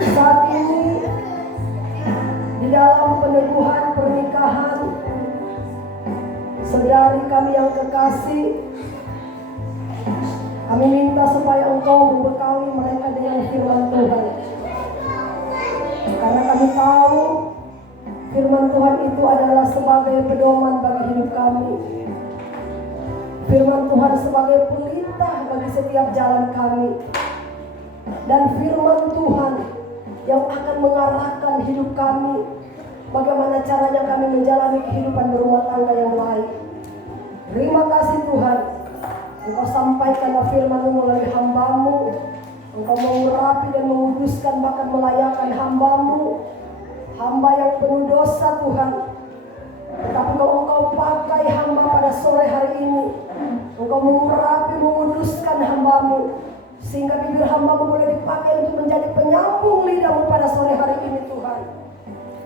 Saat ini di dalam peneguhan pernikahan saudari kami yang kekasih, kami minta supaya Engkau membekali mereka dengan firman Tuhan. Karena kami tahu firman Tuhan itu adalah sebagai pedoman bagi hidup kami. Firman Tuhan sebagai pelita bagi setiap jalan kami. Dan firman Tuhan yang akan mengarahkan hidup kami, bagaimana caranya kami menjalani kehidupan berumah tangga yang baik. Terima kasih Tuhan, Engkau sampaikan firman-Mu melalui hamba-Mu. Engkau mengurapi dan menguduskan, bahkan melayakkan hamba-Mu, hamba yang penuh dosa Tuhan. Tetapi kalau Engkau pakai hamba pada sore hari ini, Engkau mengurapi, menguduskan hamba-Mu, sehingga bibir hamba-Mu boleh dipakai untuk menjadi penyambung lidah-Mu pada sore hari ini Tuhan.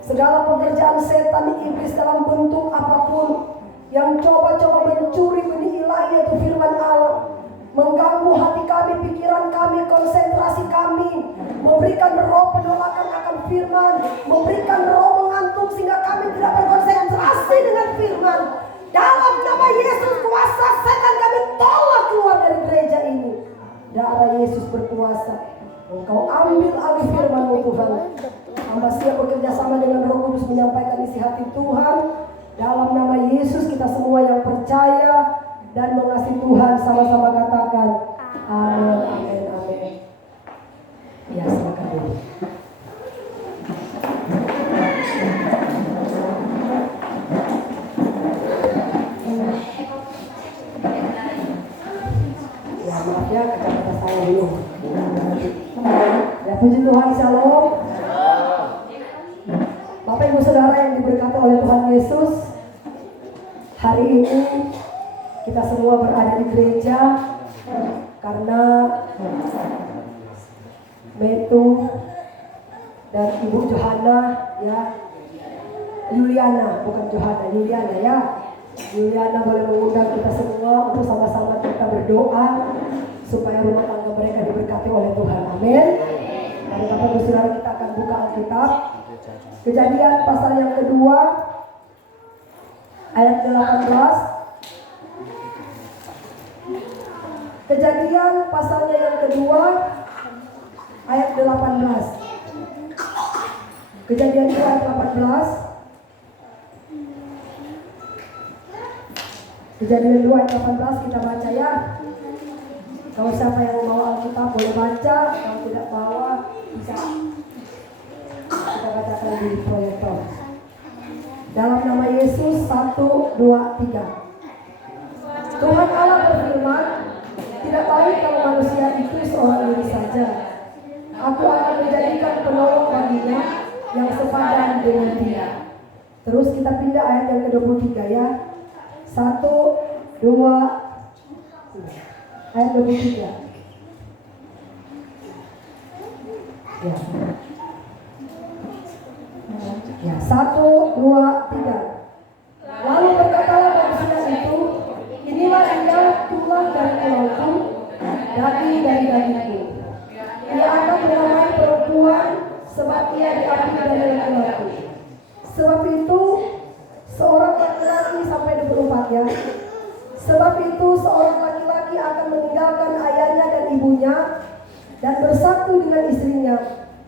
Segala pekerjaan setan iblis dalam bentuk apapun yang coba-coba mencuri benih ilahi yaitu firman Allah, mengganggu hati kami, pikiran kami, konsentrasi kami, memberikan roh penolakan akan firman, memberikan roh mengantuk sehingga kami tidak berkonsentrasi dengan firman. Dalam nama Yesus, kuasa setan kami tolak keluar dari gereja ini. Darah Yesus berkuasa. Engkau ambil alih firman-Mu Tuhan. Hamba siap bekerja sama dengan Roh Kudus menyampaikan isi hati Tuhan. Dalam nama Yesus kita semua yang percaya dan mengasihi Tuhan sama-sama katakan amin, amin, amin. Ya, silakan dulu. Ya, maaf ya, kata-kata saya dulu. Ya, puji Tuhan, shalom. Bapak Ibu Saudara yang diberkati oleh Tuhan Yesus, hari ini kita semua berada di gereja karena Metu dan Ibu Johana, ya, Yuliana, bukan Johana, Yuliana ya. Yuliana boleh mengundang kita semua untuk sama-sama kita berdoa supaya rumah tangga mereka diberkati oleh Tuhan. Amin. Mari Bapak Ibu Saudara, kita akan buka Alkitab. Kejadian pasal yang kedua ayat 18. Kejadian pasalnya yang kedua ayat 18. Kejadian 2 ayat 18. Kejadian 2 ayat 18 kita baca ya. Kalau siapa yang mau Alkitab boleh baca, kalau tidak bawa bisa kita bacakan di proyektor. Dalam nama Yesus, 1, 2, 3. Tuhan Allah berfirman, tidak baik kalau manusia itu seorang diri saja. Aku akan menjadikan penolong baginya yang sepadan dengan dia. Terus kita pindah ayat yang ke-23 ya. 1, 2, ayat 23. Ya. Ya, 1, 2, 3. Lalu berkatalah manusia itu, inilah dia tulang dari tulangku, daging dari dagingku. Ia akan menamai perempuan sebab ia diambil dari laki-laki. Sebab itu seorang laki-laki sampai 24 ya. Sebab itu seorang laki-laki akan meninggalkan ayahnya dan ibunya dan bersatu dengan istrinya,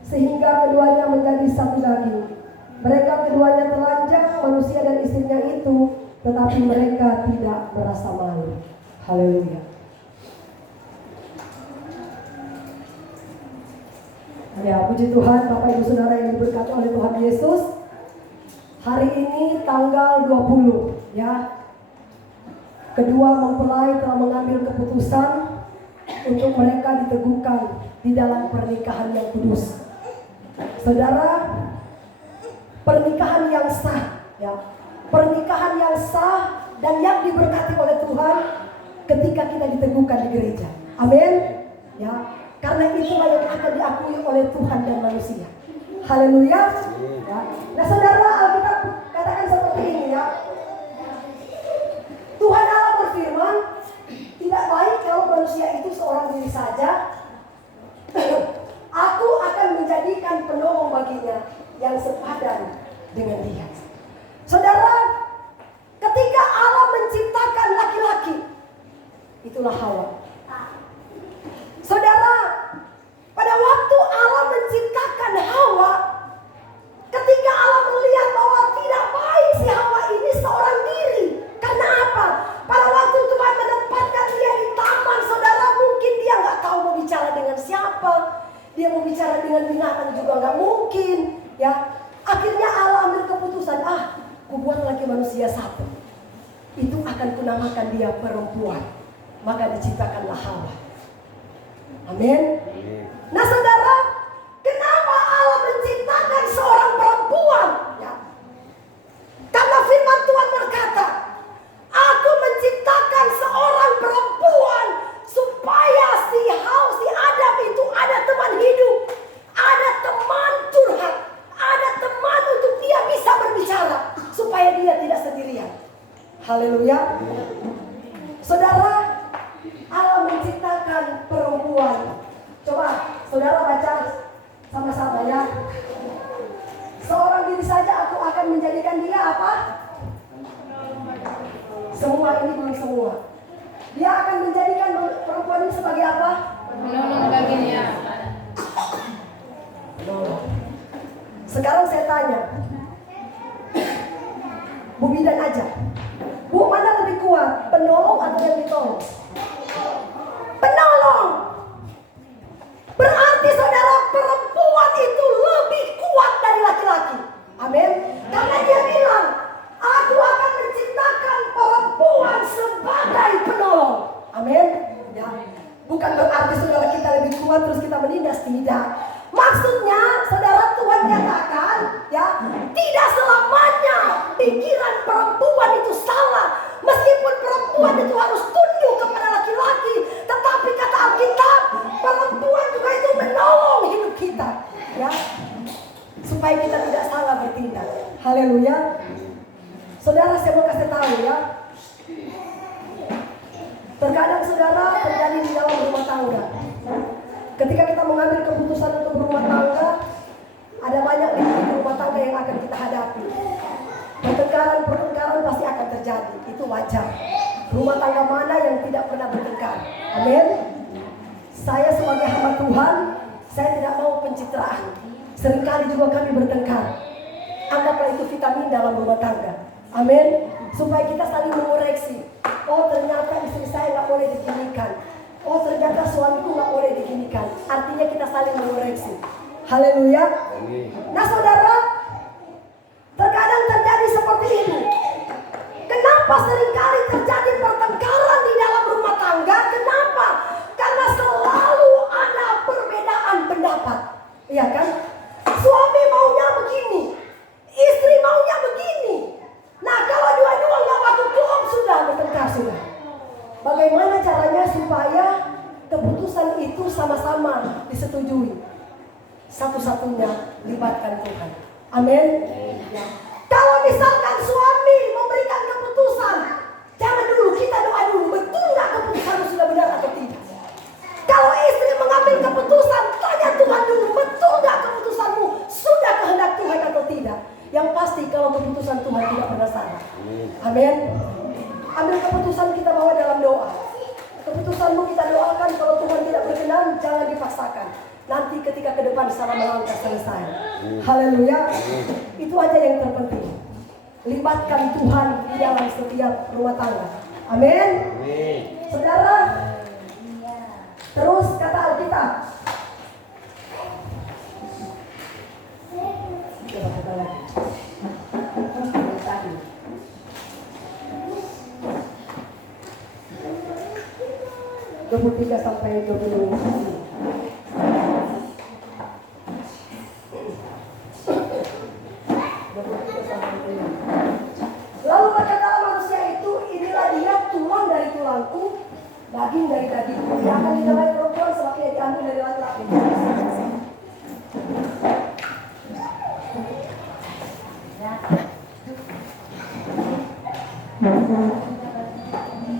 sehingga keduanya menjadi satu daging. Mereka keduanya telanjang, manusia dan istrinya itu, tetapi mereka tidak merasa malu. Haleluya. Ya, puji Tuhan, Bapak Ibu Saudara yang diberkati oleh Tuhan Yesus. Hari ini tanggal 20 ya. Kedua mempelai telah mengambil keputusan untuk mereka diteguhkan di dalam pernikahan yang kudus. Saudara, pernikahan yang sah ya. Pernikahan yang sah dan yang diberkati oleh Tuhan ketika kita diteguhkan di gereja. Amin. Ya, karena itulah yang akan diakui oleh Tuhan dan manusia. Haleluya. Ya. Nah, saudara, Alkitab katakan seperti ini ya. Tuhan Allah berfirman, tidak baik kalau manusia itu seorang diri saja. Aku akan menjadikan yang sepadan dengan dia. Saudara, ketika Allah menciptakan laki-laki, itulah Hawa. Saudara, pada waktu Allah menciptakan Hawa, ketika Allah melihat bahwa tidak baik si Hawa ini seorang diri. Karena apa? Pada waktu Tuhan menempatkan dia di taman, saudara, mungkin dia nggak tahu mau bicara dengan siapa. Dia mau bicara dengan binatang juga nggak mungkin, ya. Akhirnya Allah ambil keputusan, kubuat lagi manusia satu. Itu akan kunamakan dia perempuan. Maka diciptakanlah Hawa. Amin. Nah saudara, kenapa Allah menciptakan seorang perempuan? Ya. Karena firman Tuhan berkata, Aku menciptakan seorang perempuan supaya si Adam itu ada teman hidup, ada teman curhat, ada teman untuk dia bisa berbicara, supaya dia tidak sendirian. Haleluya. Saudara, Allah menciptakan perempuan. Coba saudara baca sama-sama ya. Seorang diri saja aku akan menjadikan dia apa? Semua ini belum semua. Dia akan menjadikan perempuan ini sebagai apa? Menolong baginya. Sekarang saya tanya, Bu Bidan aja, Bu mana lebih kuat, penolong atau yang ditolong? Penolong. Berarti saudara, perempuan itu lebih kuat dari laki-laki. Amin. Karena dia bilang, aku akan menciptakan perempuan sebagai penolong. Amin. Ya. Bukan berarti saudara kita lebih kuat terus kita menindas, tidak. Maksudnya saudara, Tuhan nyatakan ya, tidak selamanya pikiran perempuan itu salah. Meskipun perempuan itu harus tunduk kepada laki-laki, tetapi kata Alkitab, perempuan juga itu menolong hidup kita, ya, supaya kita tidak salah bertindak. Haleluya. Saudara, saya mau kasih tahu ya, terkadang saudara terjadi di dalam rumah tangga. Ketika kita mengambil keputusan untuk berumah tangga, ada banyak lini rumah tangga yang akan kita hadapi. Pertengkaran pasti akan terjadi, itu wajar. Rumah tangga mana yang tidak pernah bertengkar? Amin. Saya sebagai hamba Tuhan, saya tidak mau pencitraan. Seringkali juga kami bertengkar. Anggaplah itu vitamin dalam rumah tangga. Amin. Supaya kita saling mengoreksi. Oh ternyata istri saya nggak boleh diginikan. Oh ternyata suamiku nggak boleh diginikan. Artinya kita saling mengoreksi. Haleluya. Nah saudara, terkadang terjadi seperti ini. Kenapa seringkali terjadi pertengkaran di dalam rumah tangga? Kenapa? Karena selalu ada perbedaan pendapat. Iya kan? Suami maunya begini, istri maunya begini. Nah kalau dua-dua nggak waktu klop sudah bertengkar sudah. Bagaimana caranya supaya keputusan itu sama-sama disetujui? Satu-satunya libatkan Tuhan. Amin. Kalau misalkan suami memberikan keputusan, jangan dulu, kita doa dulu, betul nggak keputusanmu sudah benar atau tidak? Kalau istri mengambil keputusan, tanya Tuhan dulu, betul nggak keputusanmu sudah kehendak Tuhan atau tidak? Yang pasti kalau keputusan Tuhan tidak pernah salah. Amin. Ambil keputusan, kita bawa dalam doa. Keputusanmu kita doakan, kalau Tuhan tidak berkenan, jangan dipaksakan. Nanti ketika ke depan salah melangkah selesai. Haleluya. Itu aja yang terpenting. Libatkan Tuhan di dalam setiap rumah tangga. Amin. Saudara, terus kata Alkitab. Coba kata lagi. 23 sampai 25. Lalu berkatalah manusia itu, inilah dia tulang dari tulangku, daging dari dagingku. Dia akan dinamai perempuan sebab ia diambil dari laki-laki.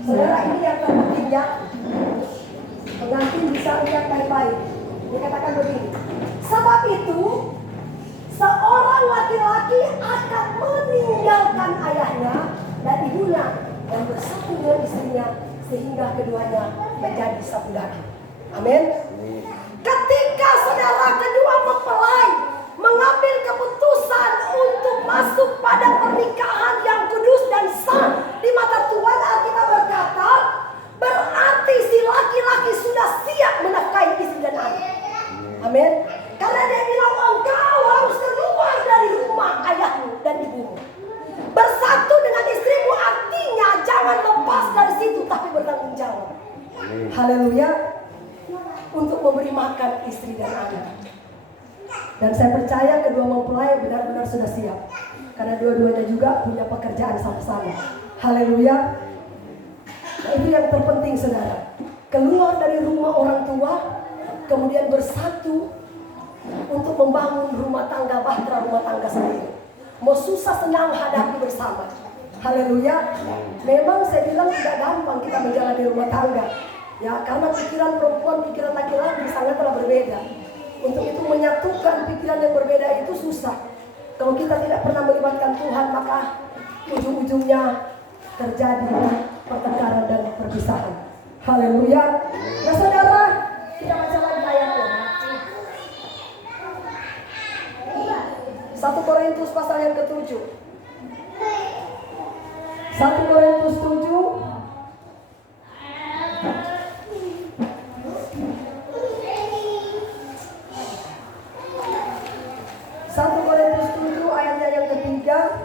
Saudara, ini yang terpenting ya. Pengantin bisa lihat baik-baik. Dikatakan begini. Sebab itu seorang laki-laki akan meninggalkan ayahnya dan ibunya dan bersatu dengan istrinya sehingga keduanya menjadi satu daging. Amin. Ketika saudara kedua mempelai mengambil keputusan untuk masuk pada pernikahan yang kudus dan sah di mata Tuhan, Alkitab berkata, berarti si laki-laki sudah siap menafkahi istri dan anak. Amin. Karena dia bilang, engkau harus keluar dari rumah ayahmu dan ibumu. Bersatu dengan istrimu artinya jangan lepas dari situ, tapi bertanggung jawab. Haleluya. Untuk memberi makan istri dan anak. Dan saya percaya kedua mempelai benar-benar sudah siap. Karena dua-duanya juga punya pekerjaan sama-sama. Haleluya. Nah, itu yang terpenting saudara. Keluar dari rumah orang tua, kemudian bersatu untuk membangun rumah tangga, bahtera rumah tangga sendiri. Mau susah senang hadapi bersama. Haleluya. Memang saya bilang tidak gampang kita menjalani rumah tangga. Ya, karena pikiran perempuan, pikiran laki-laki sangatlah berbeda. Untuk itu menyatukan pikiran yang berbeda itu susah. Kalau kita tidak pernah melibatkan Tuhan, maka ujung-ujungnya terjadi pertengkaran dan perpisahan. Haleluya. Nah saudara, kita baca lagi ayatnya. 1 Korintus pasal yang ke-7. 1 Korintus 7. 1 Korintus 7 ayatnya yang ketiga.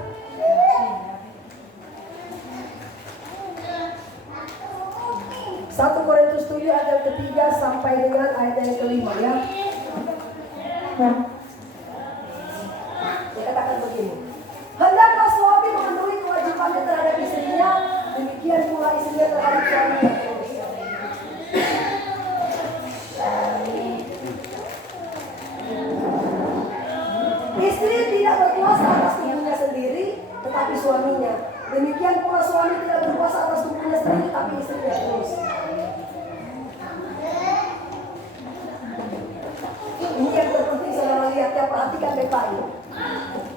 1 Korintus 7 ayat yang ketiga sampai dengan ayat yang kelima ya. Dikatakan begini. Hendaklah suami memenuhi kewajibannya terhadap istrinya, demikian pula istrinya terhadap suaminya. Istri tidak berkuasa atas tubuhnya sendiri, tetapi suaminya. Demikian pula suami tidak berkuasa atas tubuhnya sendiri, tapi istrinya terus. Ini yang terpenting saudara lihat ya, perhatikan baik-baik.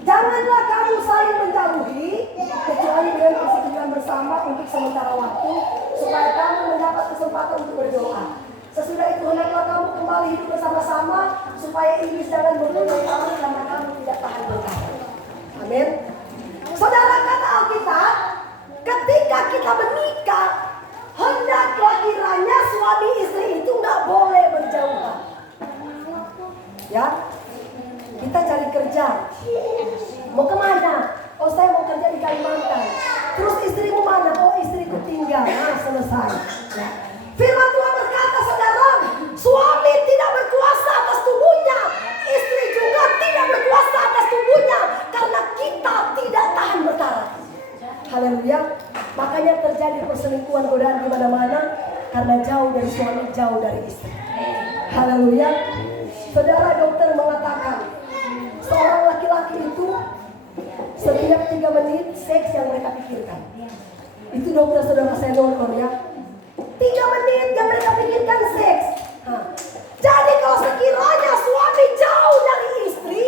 Janganlah kamu saling menjauhi, kecuali dengan persetujuan bersama untuk sementara waktu, supaya kamu mendapat kesempatan untuk berdoa. Sesudah itu hendaklah kamu kembali hidup bersama-sama, supaya iblis jangan membunuh kamu karena kamu tidak tahan berkat. Amin. Saudara, kata Alkitab, ketika kita menikah, hendaklah kiranya suami istri itu nggak boleh berjauhan. Ya, kita cari kerja. Mau kemana? Oh, saya mau kerja di Kalimantan. Terus istrimu mana? Oh, istriku tinggal. Nah, selesai. Ya. Firman Tuhan berkata, saudara, suami tidak berkuasa atas tubuhnya, istri juga tidak berkuasa atas tubuhnya, karena kita tidak tahan bertahan. Haleluya. Makanya terjadi perselingkuhan, godaan di mana-mana, karena jauh dari suami, jauh dari istri. Haleluya. Saudara, dokter mengatakan seorang laki-laki itu setiap 3 menit seks yang mereka pikirkan. Itu dokter, saudara, saya nonton ya. 3 menit yang mereka pikirkan seks. Jadi kalau sekiranya suami jauh dari istri,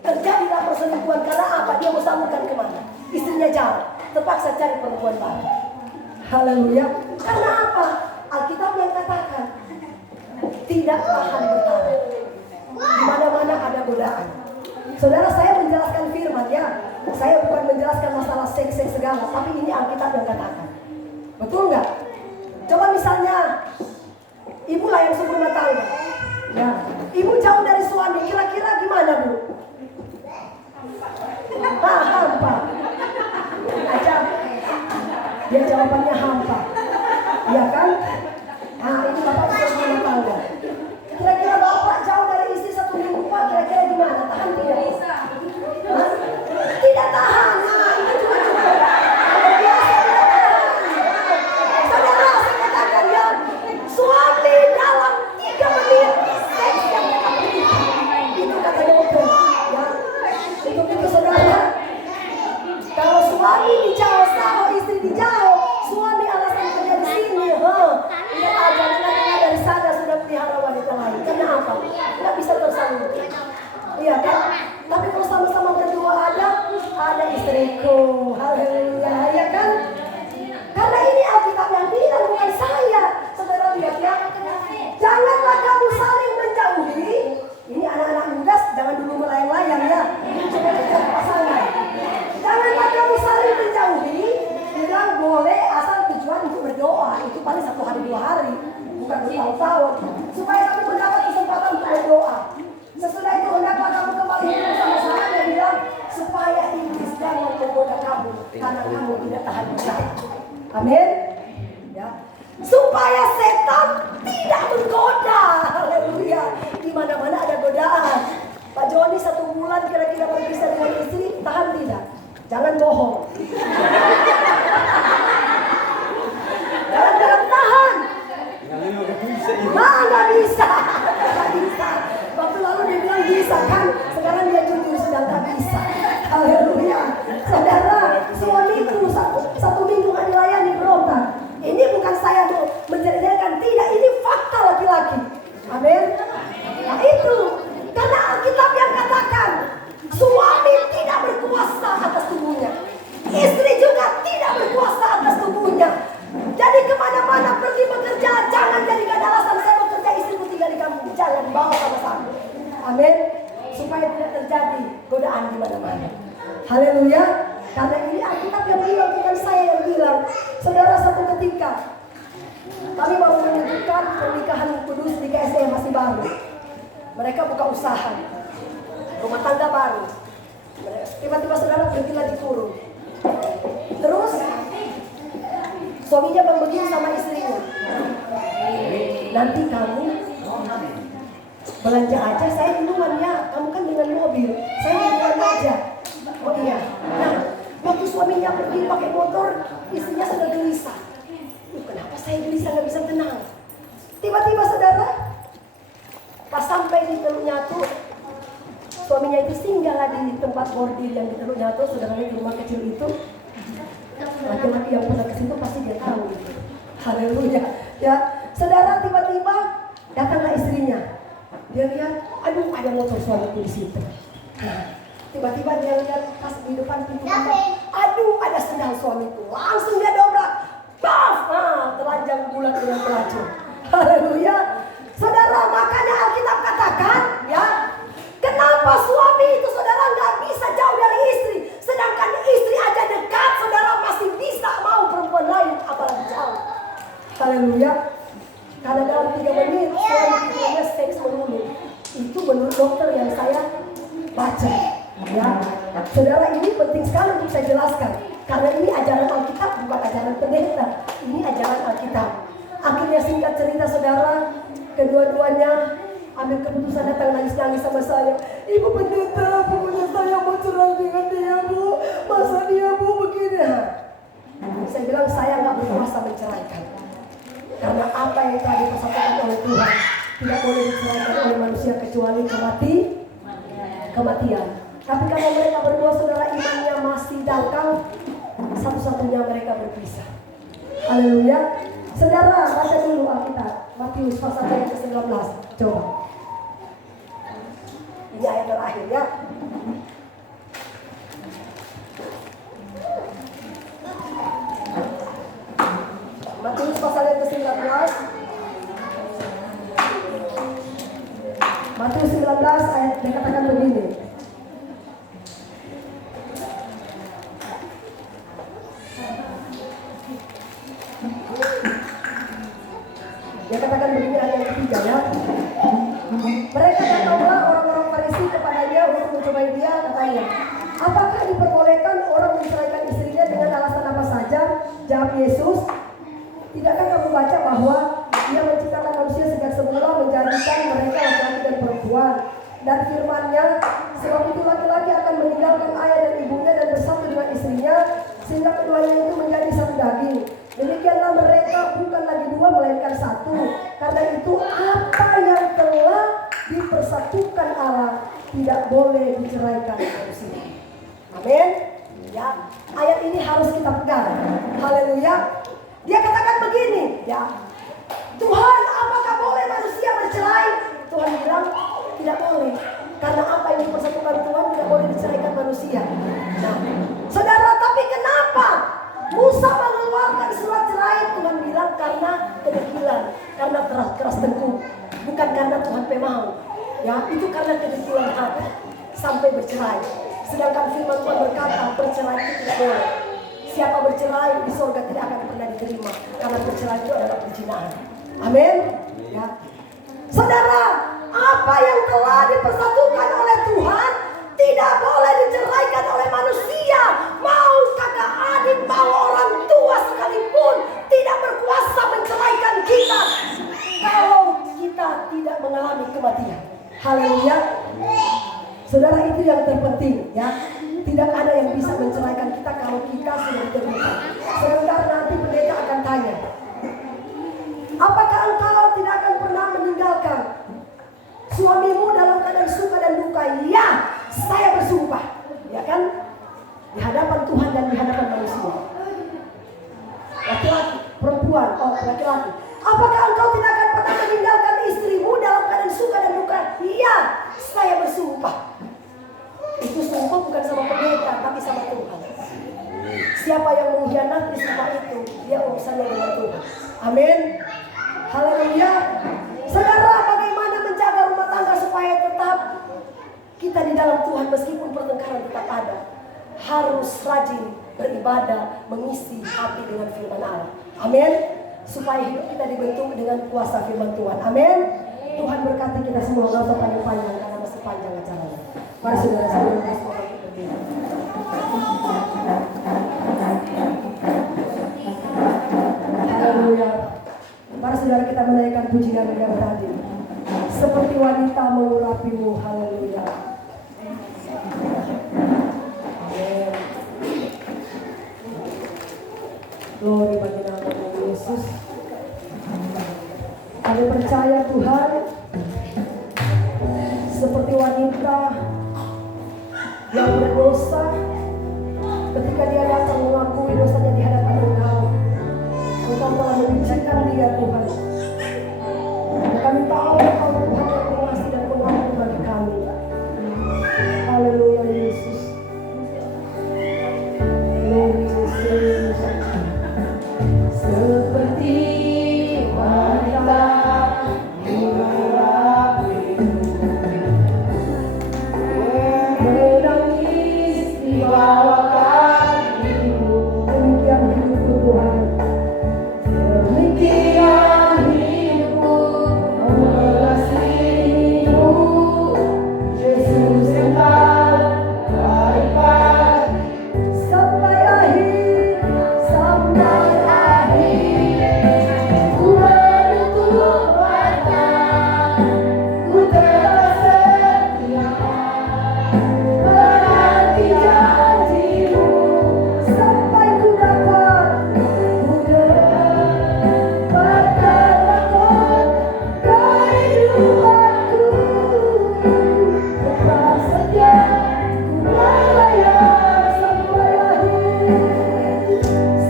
terjadilah perselingkuhan. Karena apa? Dia mau salurkan kemana? Istrinya jauh, terpaksa cari perempuan baru. Haleluya. Karena apa? Alkitab yang katakan tidak tahan bertahan. Di mana-mana ada godaan. Saudara, saya menjelaskan firman ya. Saya bukan menjelaskan masalah seks segala, tapi ini Alkitab yang katakan. Betul nggak? Coba misalnya ibu lah yang rumah tangga. Ya, ibu jauh dari suami, kira-kira gimana bu? Hampa. Aja. Dia jawabannya hampa. Iya kan? Nah, ini bapak rumah tangga. Kira-kira bapak jauh dari istri 1 minggu pak, kira-kira gimana? Tahan tidak? Hah? Tidak tahan. Nah, itu juga cukup. Saudara, saya katakan ya, suami dalam 3 menit seks yang mereka pilih. Itu kata dokter. Ya. Untuk itu saudara, kalau suami dijauh sama istri dijauh, suami alasan kerja di sini, lihat aja dengar dari sana sudah pelihara wanita lain. Kenapa? Nggak bisa tersalurkan. Iya kan? Tapi kalau sama-sama berdoa ada istriku. Haleluya, ya kan? Karena ini Alkitab yang bilang, bukan saya. Saudara lihat ya, janganlah kamu saling menjauhi. Ini anak-anak muda jangan dulu melayang-layang ya. Coba kejar pasangan. Janganlah kamu saling menjauhi. Bilang boleh asal tujuan untuk berdoa. Itu paling 1 hari 2 hari, bukan bertahun-tahun. Supaya kamu mendapat kesempatan untuk berdoa. Sesudah itu hendaklah kamu kembali bersama-sama. Dia bilang supaya iblis jangan menggoda kamu, karena kamu tidak tahan percaya. Amin. Ya. Supaya setan tidak menggoda. Haleluya. Di mana-mana ada godaan. Pak Joni 1 bulan kira-kira berpisah dengan istri, tahan tidak? Jangan bohong. Jangan tahan. Nggak bisa. Waktu lalu dia bilang bisa kan, sekarang dia jujur sedang tak bisa. Haleluya. Saudara, suamiku satu minggu nggak dilayani berontak. Ini bukan saya mau menceritakan, tidak, ini fakta laki-laki. Amin. Nah itu, karena Alkitab yang katakan suami tidak berkuasa atas tubuhnya, istri juga tidak berkuasa atas tubuhnya. Jadi kemana-mana pergi bekerja, jangan jadikan alasan saya bekerja, istriku tinggal di kampung. Jangan bawa sama-sama. Amin. Supaya tidak terjadi godaan di mana-mana. Haleluya. Karena ini Alkitab yang bilang, bukan saya yang bilang. Saudara, satu ketika kami mau menunjukkan pernikahan kudus di KSM masih baru. Mereka buka usaha, rumah tangga baru. Tiba-tiba saudara pergilah dikurung. Terus suaminya bang begini sama istrinya. Nanti kamu belanja aja, saya duluan ya. Kamu kan dengan mobil, saya duluan aja. Oh iya. Nah, waktu suaminya pergi pakai motor, istrinya sudah gelisah. Kenapa saya gelisah nggak bisa tenang? Tiba-tiba saudara, pas sampai di Teluk Nyatu, suaminya itu singgah di tempat bordir yang di Teluk Nyatu, saudara, di rumah kecil itu. Laki-laki yang pernah ke situ pasti dia tahu. Haleluya. Ya, saudara, tiba-tiba datanglah istrinya. Dia lihat, aduh ada motor suamiku di situ. Nah, tiba-tiba dia lihat pas di depan pintu kamar, aduh ada sendal suamiku. Langsung dia dobrak, baf, telanjang bulat dengan pelacur. Haleluya. Saudara, makanya Alkitab katakan, ya, kenapa suami itu saudara nggak bisa jauh dari istri, sedangkan istri aja dekat, saudara masih bisa mau perempuan lain, apalagi jauh. Haleluya. Karena dalam 3 menit suami istrinya seks melulu. Itu menurut dokter yang saya baca. Ya, saudara, ini penting sekali untuk saya jelaskan. Karena ini ajaran Alkitab, bukan ajaran pendeta. Ini ajaran Alkitab. Akhirnya singkat cerita saudara, kedua-duanya ambil keputusan datang nangis-nangis sama saya. Ibu pendeta, pokoknya saya mau cerai dengan dia, Bu. Masa dia, Bu, begini? Saya bilang saya nggak berkuasa menceraikan. Karena apa yang telah dipersatukan oleh Tuhan tidak boleh diceraikan oleh manusia kecuali kematian. Tapi kalau mereka berdua saudara imannya masih dangkal, satu-satunya mereka berpisah. Haleluya. Saudara, baca dulu Alkitab Matius pasal yang ke-19. Coba. Ini ayat terakhir ya. Matius pasal yang ke-19. Matius 19 ayat dikatakan begini. Dia katakan begini ayat yang ketiga ya. Mereka datanglah orang-orang Farisi kepadanya untuk mencobai dia, katanya, apakah diperbolehkan orang menceraikan istrinya dengan alasan apa saja? Jawab Yesus, tidakkah kamu baca bahwa dia menciptakan manusia sejak semula, menjadikan mereka laki-laki dan perempuan, dan firman-Nya, sebab itu laki-laki akan meninggalkan ayah dan ibunya dan bersatu dengan istrinya, sehingga keduanya itu menjadi satu daging. Demikianlah mereka bukan lagi dua melainkan satu. Karena itu apa yang telah dipersatukan Allah tidak boleh diceraikan manusia. Amin. Ya, ayat ini harus kita pegang. Haleluya. Dia katakan begini, ya. Tuhan, apakah boleh manusia bercerai? Tuhan bilang tidak boleh. Karena apa yang dipersatukan Tuhan tidak boleh diceraikan manusia. Nah, sampai bercerai. Sedangkan firman Tuhan berkata bercerai itu tidak boleh. Siapa bercerai di surga tidak akan pernah diterima, karena bercerai itu adalah perzinahan. Amin. Ya. Saudara, apa yang telah dipersatukan oleh Tuhan tidak boleh diceraikan oleh manusia. Mau kakak adik, mau orang tua sekalipun tidak berkuasa menceraikan kita kalau kita tidak mengalami kematian. Haleluya. Saudara, itu yang terpenting ya. Tidak ada yang bisa menceraikan kita kalau kita sudah ditentukan. Sebentar nanti pendeta akan tanya, apakah engkau tidak akan pernah meninggalkan suamimu dalam keadaan suka dan duka? Ya, saya bersumpah. Ya kan? Di hadapan Tuhan dan di hadapan manusia. Laki-laki, perempuan, laki-laki. Apakah engkau tidak akan pernah meninggalkan istrimu dalam keadaan suka dan duka? Iya, saya bersumpah. Itu sumpah bukan sama pendeta, tapi sama Tuhan. Siapa yang mengkhianati sumpah itu, dia urusannya dengan Tuhan. Amin. Haleluya. Saudara, bagaimana menjaga rumah tangga supaya tetap kita di dalam Tuhan meskipun pertengkaran tetap ada? Harus rajin beribadah, mengisi hati dengan firman Allah. Amin. Supaya hidup kita dibentuk dengan kuasa firman Tuhan. Amin. Tuhan berkati kita semua, gak usah panjang-panjang karena masih panjang acaranya. Para saudara-saudara semua kita berdiri. Haleluya. Para saudara, kita menaikkan puji dan yang tadi. Seperti wanita mengurapimu. Haleluya. Amin. Glory bagi nama Yesus. Kami percaya Tuhan, seperti wanita yang berdosa, ketika dia datang mengakui dosanya di hadapan Engkau, Engkau telah membicarakan dia Tuhan. Dan kami tahu Engkau Tuhan yang mengasihi dan mengampuni bagi kami. Haleluya Yesus. Glory Yesus. Seperti wanita menangis di bawah kakimu. Demikian hidupku Tuhan, demikian hidupku mengasihimu. Yesus Engkau baik sampai akhir, sampai akhir. Ku menutup mata, ku tetap setia menanti janjimu sampai ku dapatkan lakon kehidupanku. Tetap setia ku melayang sampai akhir,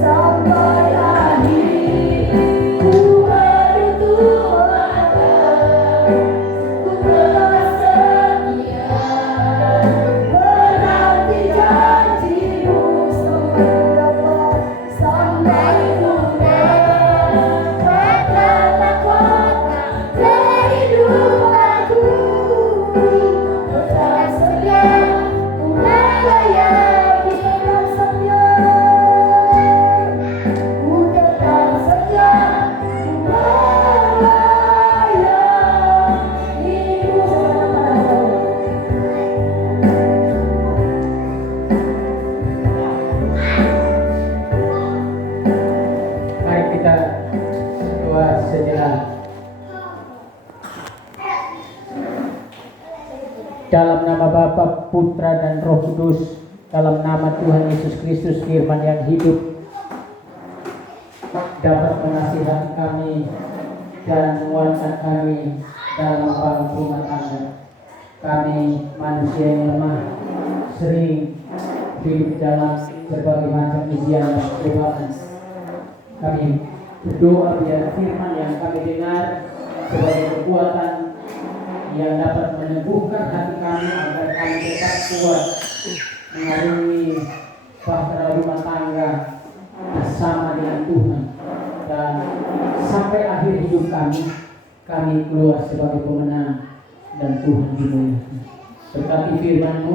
sampai akhir. Ku menutup mata, ku tetap setia menanti janjimu sampai ku dapat, sampai ku dapatkan lakon kehidupanku. Tetap setia ku melayang, tetap setia, ku tetap setia ku melayang hidup. Mari kita doa sejenak. Dalam nama Bapa, Putra dan Roh Kudus, dalam nama Tuhan Yesus Kristus, firman yang hidup, dapat menasihati kami dan menguatkan kami dalam membangun rumah tangga. Kami manusia yang lemah, sering hidup dalam berbagai macam ujian dan cobaan. Kami berdoa biar firman yang kami dengar sebagai kekuatan yang dapat meneguhkan hati kami agar kami tetap kuat mengarungi bahtera rumah tangga bersama dengan Tuhan, dan sampai akhir hidup kami keluar sebagai pemenang dan Tuhan dimuliakan. Berkati firman-Mu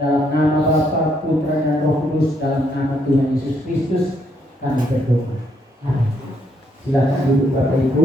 dalam nama Bapa, Putra dan Roh Kudus, dalam nama Tuhan Yesus Kristus kami berdoa. Amin. Silakan duduk Bapak Ibu.